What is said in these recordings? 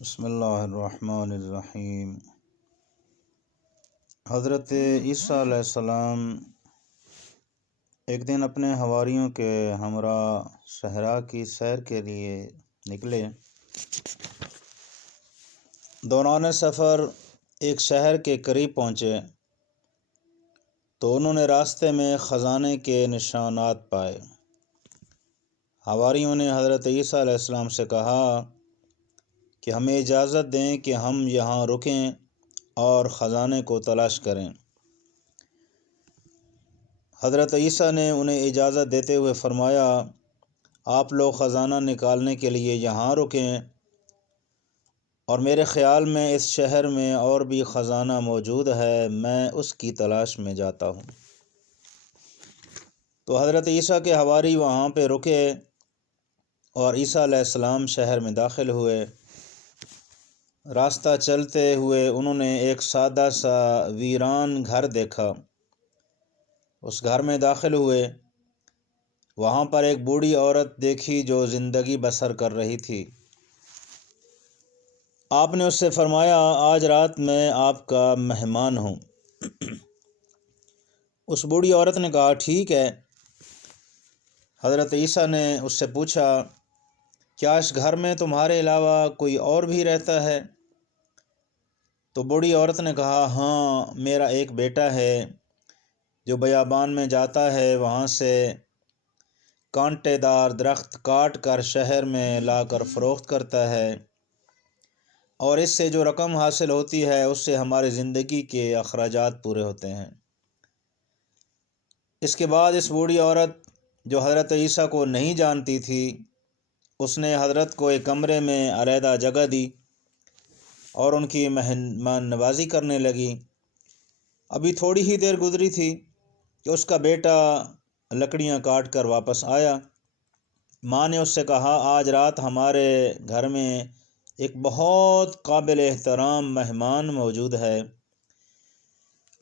بسم اللہ الرحمن الرحیم۔ حضرت عیسیٰ علیہ السلام ایک دن اپنے حواریوں کے ہمراہ صحرا کی سیر کے لیے نکلے۔ دوران سفر ایک شہر کے قریب پہنچے تو انہوں نے راستے میں خزانے کے نشانات پائے۔ حواریوں نے حضرت عیسیٰ علیہ السلام سے کہا کہ ہمیں اجازت دیں کہ ہم یہاں رکیں اور خزانے کو تلاش کریں۔ حضرت عیسیٰ نے انہیں اجازت دیتے ہوئے فرمایا، آپ لوگ خزانہ نکالنے کے لیے یہاں رکیں، اور میرے خیال میں اس شہر میں اور بھی خزانہ موجود ہے، میں اس کی تلاش میں جاتا ہوں۔ تو حضرت عیسیٰ کے حواری وہاں پہ رکے اور عیسیٰ علیہ السلام شہر میں داخل ہوئے۔ راستہ چلتے ہوئے انہوں نے ایک سادہ سا ویران گھر دیکھا۔ اس گھر میں داخل ہوئے، وہاں پر ایک بوڑھی عورت دیکھی جو زندگی بسر کر رہی تھی۔ آپ نے اس سے فرمایا، آج رات میں آپ کا مہمان ہوں۔ اس بوڑھی عورت نے کہا، ٹھیک ہے۔ حضرت عیسیٰ نے اس سے پوچھا، کیا اس گھر میں تمہارے علاوہ کوئی اور بھی رہتا ہے؟ تو بوڑھی عورت نے کہا، ہاں، میرا ایک بیٹا ہے جو بیابان میں جاتا ہے، وہاں سے کانٹے دار درخت کاٹ کر شہر میں لا کر فروخت کرتا ہے، اور اس سے جو رقم حاصل ہوتی ہے اس سے ہماری زندگی کے اخراجات پورے ہوتے ہیں۔ اس کے بعد اس بوڑھی عورت جو حضرت عیسیٰ کو نہیں جانتی تھی، اس نے حضرت کو ایک کمرے میں علیحدہ جگہ دی اور ان کی مہمان نوازی کرنے لگی۔ ابھی تھوڑی ہی دیر گزری تھی کہ اس کا بیٹا لکڑیاں کاٹ کر واپس آیا۔ ماں نے اس سے کہا، آج رات ہمارے گھر میں ایک بہت قابل احترام مہمان موجود ہے،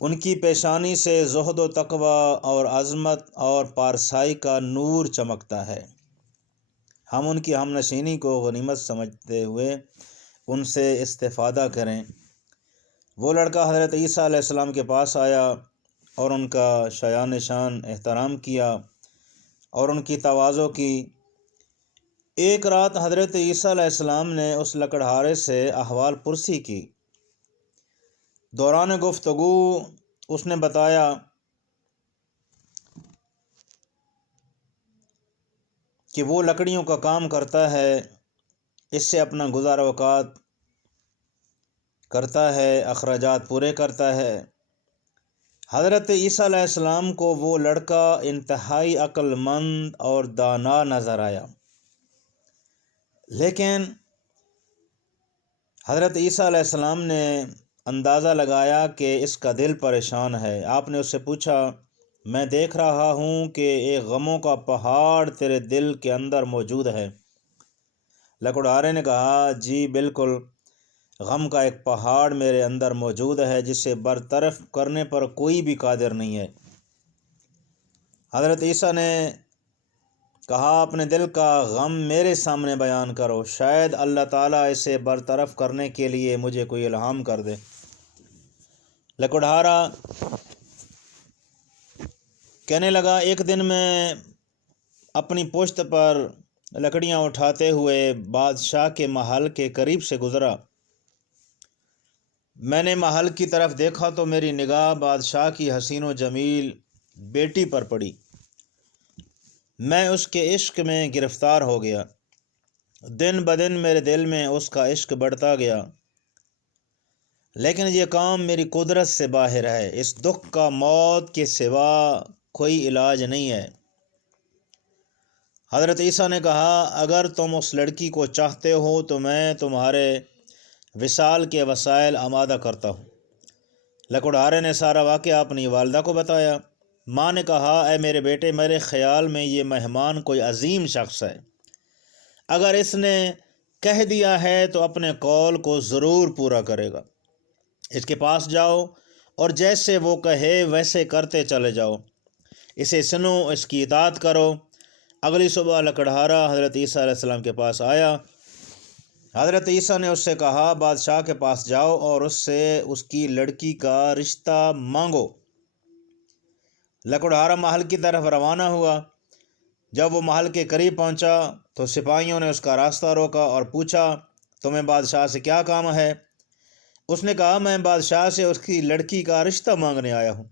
ان کی پیشانی سے زہد و تقوی اور عظمت اور پارسائی کا نور چمکتا ہے، ہم ان کی ہم نشینی کو غنیمت سمجھتے ہوئے ان سے استفادہ کریں۔ وہ لڑکا حضرت عیسیٰ علیہ السلام کے پاس آیا اور ان کا شایان شان احترام کیا اور ان کی تواضع کی۔ ایک رات حضرت عیسیٰ علیہ السلام نے اس لکڑہارے سے احوال پرسی کی۔ دوران گفتگو اس نے بتایا کہ وہ لکڑیوں کا کام کرتا ہے، اس سے اپنا گزار اوقات کرتا ہے، اخراجات پورے کرتا ہے۔ حضرت عیسیٰ علیہ السلام کو وہ لڑکا انتہائی عقل مند اور دانا نظر آیا، لیکن حضرت عیسیٰ علیہ السلام نے اندازہ لگایا کہ اس کا دل پریشان ہے۔ آپ نے اس سے پوچھا، میں دیکھ رہا ہوں کہ ایک غموں کا پہاڑ تیرے دل کے اندر موجود ہے۔ لکڑہارے نے کہا، جی بالکل، غم کا ایک پہاڑ میرے اندر موجود ہے جسے برطرف کرنے پر کوئی بھی قادر نہیں ہے۔ حضرت عیسیٰ نے کہا، اپنے دل کا غم میرے سامنے بیان کرو، شاید اللہ تعالیٰ اسے برطرف کرنے کے لیے مجھے کوئی الہام کر دے۔ لکڑہارا کہنے لگا، ایک دن میں اپنی پشت پر لکڑیاں اٹھاتے ہوئے بادشاہ کے محل کے قریب سے گزرا۔ میں نے محل کی طرف دیکھا تو میری نگاہ بادشاہ کی حسین و جمیل بیٹی پر پڑی۔ میں اس کے عشق میں گرفتار ہو گیا۔ دن بدن میرے دل میں اس کا عشق بڑھتا گیا، لیکن یہ کام میری قدرت سے باہر ہے۔ اس دکھ کا موت کے سوا کوئی علاج نہیں ہے۔ حضرت عیسیٰ نے کہا، اگر تم اس لڑکی کو چاہتے ہو تو میں تمہارے وصال کے وسائل آمادہ کرتا ہوں۔ لکڑہارے نے سارا واقعہ اپنی والدہ کو بتایا۔ ماں نے کہا، اے میرے بیٹے، میرے خیال میں یہ مہمان کوئی عظیم شخص ہے، اگر اس نے کہہ دیا ہے تو اپنے قول کو ضرور پورا کرے گا۔ اس کے پاس جاؤ اور جیسے وہ کہے ویسے کرتے چلے جاؤ، اسے سنو، اس کی اطاعت کرو۔ اگلی صبح لکڑہارا حضرت عیسیٰ علیہ السلام کے پاس آیا۔ حضرت عیسیٰ نے اس سے کہا بادشاہ کے پاس جاؤ اور اس سے اس کی لڑکی کا رشتہ مانگو۔ لکڑہارا محل کی طرف روانہ ہوا۔ جب وہ محل کے قریب پہنچا تو سپاہیوں نے اس کا راستہ روکا اور پوچھا تمہیں بادشاہ سے کیا کام ہے؟ اس نے کہا میں بادشاہ سے اس کی لڑکی کا رشتہ مانگنے آیا ہوں۔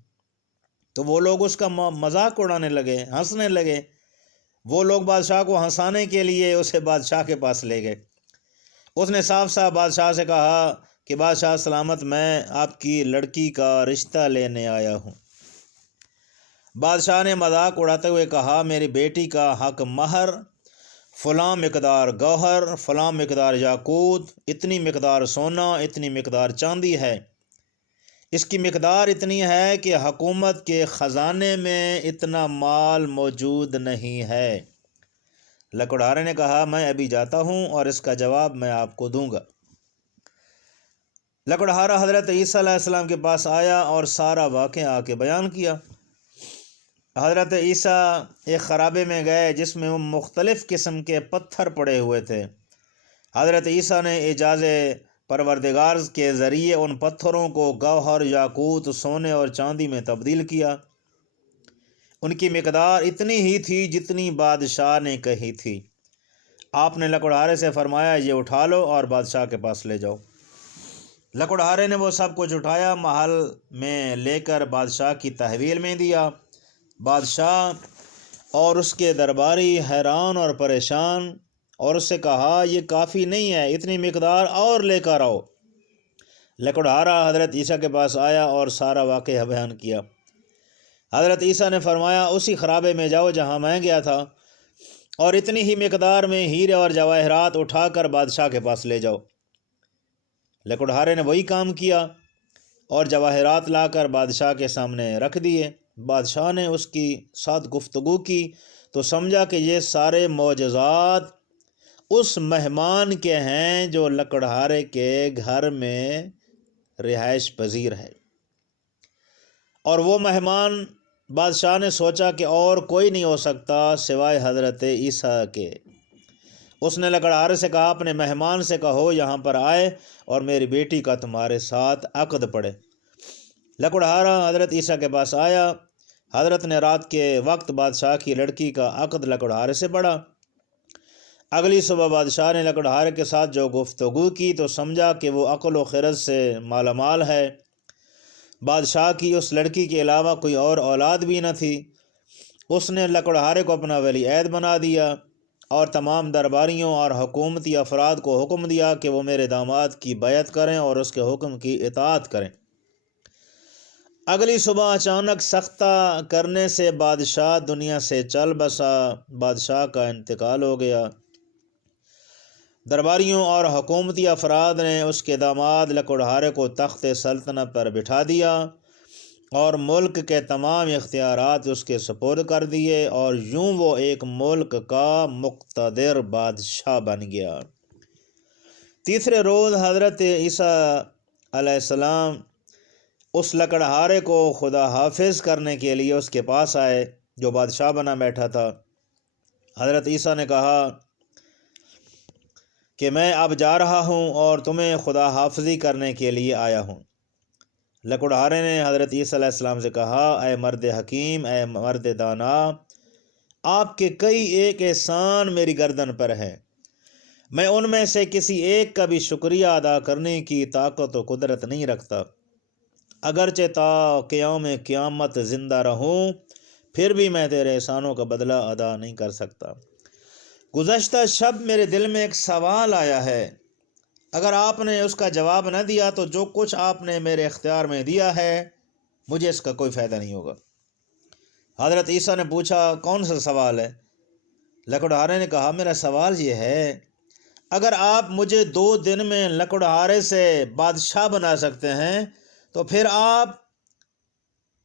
تو وہ لوگ اس کا مذاق اڑانے لگے، ہنسنے لگے۔ وہ لوگ بادشاہ کو ہنسانے کے لیے اسے بادشاہ کے پاس لے گئے۔ اس نے صاف صاف بادشاہ سے کہا کہ بادشاہ سلامت، میں آپ کی لڑکی کا رشتہ لینے آیا ہوں۔ بادشاہ نے مذاق اڑاتے ہوئے کہا میری بیٹی کا حق مہر فلاں مقدار گوہر، فلاں مقدار یاقوت، اتنی مقدار سونا، اتنی مقدار چاندی ہے۔ اس کی مقدار اتنی ہے کہ حکومت کے خزانے میں اتنا مال موجود نہیں ہے۔ لکڑہارے نے کہا میں ابھی جاتا ہوں اور اس کا جواب میں آپ کو دوں گا۔ لکڑہارا حضرت عیسیٰ علیہ السلام کے پاس آیا اور سارا واقعہ آ کے بیان کیا۔ حضرت عیسیٰ ایک خرابے میں گئے جس میں مختلف قسم کے پتھر پڑے ہوئے تھے۔ حضرت عیسیٰ نے اعجاز پروردگار کے ذریعے ان پتھروں کو گوہر، یاقوت، سونے اور چاندی میں تبدیل کیا۔ ان کی مقدار اتنی ہی تھی جتنی بادشاہ نے کہی تھی۔ آپ نے لکڑہارے سے فرمایا یہ اٹھا لو اور بادشاہ کے پاس لے جاؤ۔ لکڑہارے نے وہ سب کچھ اٹھایا، محل میں لے کر بادشاہ کی تحویل میں دیا۔ بادشاہ اور اس کے درباری حیران اور پریشان، اور اس سے کہا یہ کافی نہیں ہے، اتنی مقدار اور لے کر آؤ۔ لکڑہارا حضرت عیسیٰ کے پاس آیا اور سارا واقعہ بیان کیا۔ حضرت عیسیٰ نے فرمایا اسی خرابے میں جاؤ جہاں میں گیا تھا اور اتنی ہی مقدار میں ہیرے اور جواہرات اٹھا کر بادشاہ کے پاس لے جاؤ۔ لکڑہارے نے وہی کام کیا اور جواہرات لا کر بادشاہ کے سامنے رکھ دیے۔ بادشاہ نے اس کی ساتھ گفتگو کی تو سمجھا کہ یہ سارے معجزات اس مہمان کے ہیں جو لکڑہارے کے گھر میں رہائش پذیر ہے، اور وہ مہمان بادشاہ نے سوچا کہ اور کوئی نہیں ہو سکتا سوائے حضرت عیسیٰ کے۔ اس نے لکڑہارے سے کہا اپنے مہمان سے کہو یہاں پر آئے اور میری بیٹی کا تمہارے ساتھ عقد پڑے۔ لکڑہارا حضرت عیسیٰ کے پاس آیا۔ حضرت نے رات کے وقت بادشاہ کی لڑکی کا عقد لکڑہارے سے پڑھا۔ اگلی صبح بادشاہ نے لکڑہارے کے ساتھ جو گفتگو کی تو سمجھا کہ وہ عقل و خرد سے مالا مال ہے۔ بادشاہ کی اس لڑکی کے علاوہ کوئی اور اولاد بھی نہ تھی۔ اس نے لکڑہارے کو اپنا ولی عہد بنا دیا اور تمام درباریوں اور حکومتی افراد کو حکم دیا کہ وہ میرے داماد کی بیعت کریں اور اس کے حکم کی اطاعت کریں۔ اگلی صبح اچانک سختہ کرنے سے بادشاہ دنیا سے چل بسا۔ بادشاہ کا انتقال ہو گیا۔ درباریوں اور حکومتی افراد نے اس کے داماد لکڑہارے کو تخت سلطنت پر بٹھا دیا اور ملک کے تمام اختیارات اس کے سپرد کر دیے، اور یوں وہ ایک ملک کا مقتدر بادشاہ بن گیا۔ تیسرے روز حضرت عیسیٰ علیہ السلام اس لکڑہارے کو خدا حافظ کرنے کے لیے اس کے پاس آئے جو بادشاہ بنا بیٹھا تھا۔ حضرت عیسیٰ نے کہا کہ میں اب جا رہا ہوں اور تمہیں خدا حافظی کرنے کے لیے آیا ہوں۔ لکڑہارے نے حضرت عیسیٰ علیہ السلام سے کہا اے مرد حکیم، اے مرد دانا، آپ کے کئی ایک احسان میری گردن پر ہیں، میں ان میں سے کسی ایک کا بھی شکریہ ادا کرنے کی طاقت و قدرت نہیں رکھتا۔ اگرچہ تا قیام قیامت زندہ رہوں پھر بھی میں تیرے احسانوں کا بدلہ ادا نہیں کر سکتا۔ گزشتہ شب میرے دل میں ایک سوال آیا ہے، اگر آپ نے اس کا جواب نہ دیا تو جو کچھ آپ نے میرے اختیار میں دیا ہے مجھے اس کا کوئی فائدہ نہیں ہوگا۔ حضرت عیسیٰ نے پوچھا کون سا سوال ہے؟ لکڑہارے نے کہا میرا سوال یہ ہے، اگر آپ مجھے 2 دن میں لکڑہارے سے بادشاہ بنا سکتے ہیں تو پھر آپ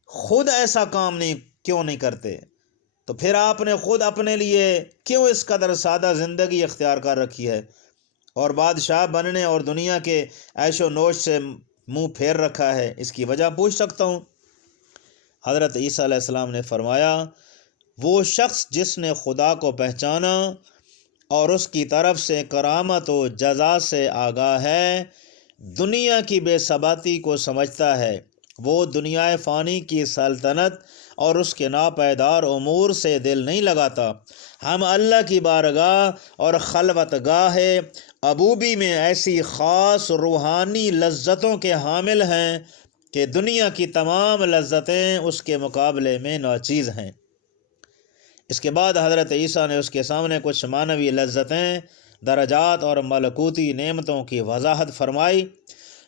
خود ایسا کام کیوں نہیں کرتے؟ تو پھر آپ نے خود اپنے لیے کیوں اس قدر سادہ زندگی اختیار کر رکھی ہے اور بادشاہ بننے اور دنیا کے عیش و نوش سے منہ پھیر رکھا ہے؟ اس کی وجہ پوچھ سکتا ہوں؟ حضرت عیسیٰ علیہ السلام نے فرمایا وہ شخص جس نے خدا کو پہچانا اور اس کی طرف سے کرامت و جزا سے آگاہ ہے، دنیا کی بے ثباتی کو سمجھتا ہے، وہ دنیا فانی کی سلطنت اور اس کے ناپائیدار امور سے دل نہیں لگاتا۔ ہم اللہ کی بارگاہ اور خلوت گاہ عبوبی میں ایسی خاص روحانی لذتوں کے حامل ہیں کہ دنیا کی تمام لذتیں اس کے مقابلے میں ناچیز ہیں۔ اس کے بعد حضرت عیسیٰ نے اس کے سامنے کچھ معنوی لذتیں، درجات اور ملکوتی نعمتوں کی وضاحت فرمائی۔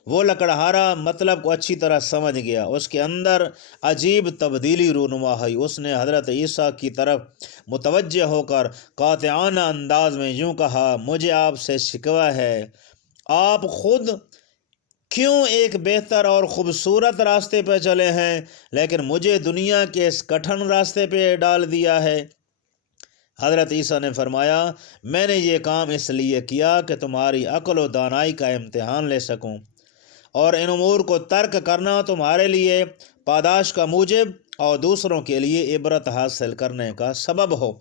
وہ لکڑہارا مطلب کو اچھی طرح سمجھ گیا، اس کے اندر عجیب تبدیلی رونما ہوئی۔ اس نے حضرت عیسیٰ کی طرف متوجہ ہو کر قاطعانہ انداز میں یوں کہا، مجھے آپ سے شکوہ ہے، آپ خود کیوں ایک بہتر اور خوبصورت راستے پہ چلے ہیں لیکن مجھے دنیا کے اس کٹھن راستے پہ ڈال دیا ہے؟ حضرت عیسیٰ نے فرمایا، میں نے یہ کام اس لیے کیا کہ تمہاری عقل و دانائی کا امتحان لے سکوں اور ان امور کو ترک کرنا تمہارے لیے پاداش کا موجب اور دوسروں کے لیے عبرت حاصل کرنے کا سبب ہو۔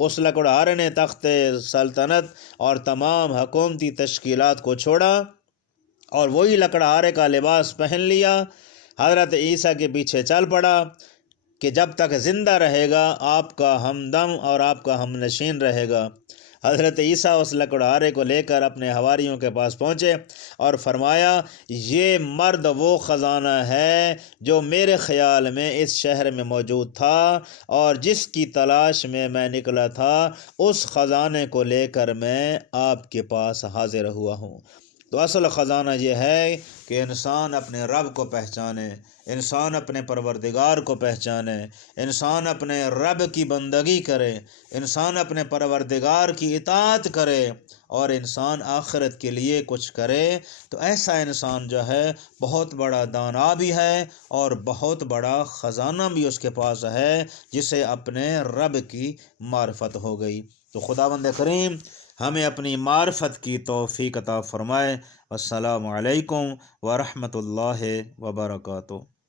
اس لکڑہارے نے تخت سلطنت اور تمام حکومتی تشکیلات کو چھوڑا اور وہی لکڑہارے کا لباس پہن لیا۔ حضرت عیسیٰ کے پیچھے چل پڑا کہ جب تک زندہ رہے گا آپ کا ہمدم اور آپ کا ہم نشین رہے گا۔ حضرت عیسیٰ اس لکڑہارے کو لے کر اپنے حواریوں کے پاس پہنچے اور فرمایا، یہ مرد وہ خزانہ ہے جو میرے خیال میں اس شہر میں موجود تھا اور جس کی تلاش میں میں نکلا تھا، اس خزانے کو لے کر میں آپ کے پاس حاضر ہوا ہوں۔ تو اصل خزانہ یہ ہے کہ انسان اپنے رب کو پہچانے، انسان اپنے پروردگار کو پہچانے، انسان اپنے رب کی بندگی کرے، انسان اپنے پروردگار کی اطاعت کرے اور انسان آخرت کے لیے کچھ کرے۔ تو ایسا انسان جو ہے بہت بڑا دانا بھی ہے اور بہت بڑا خزانہ بھی اس کے پاس ہے، جسے اپنے رب کی معرفت ہو گئی۔ تو خداوند کریم ہمیں اپنی معرفت کی توفیق عطا فرمائے۔ السلام علیکم ورحمۃ اللہ وبرکاتہ۔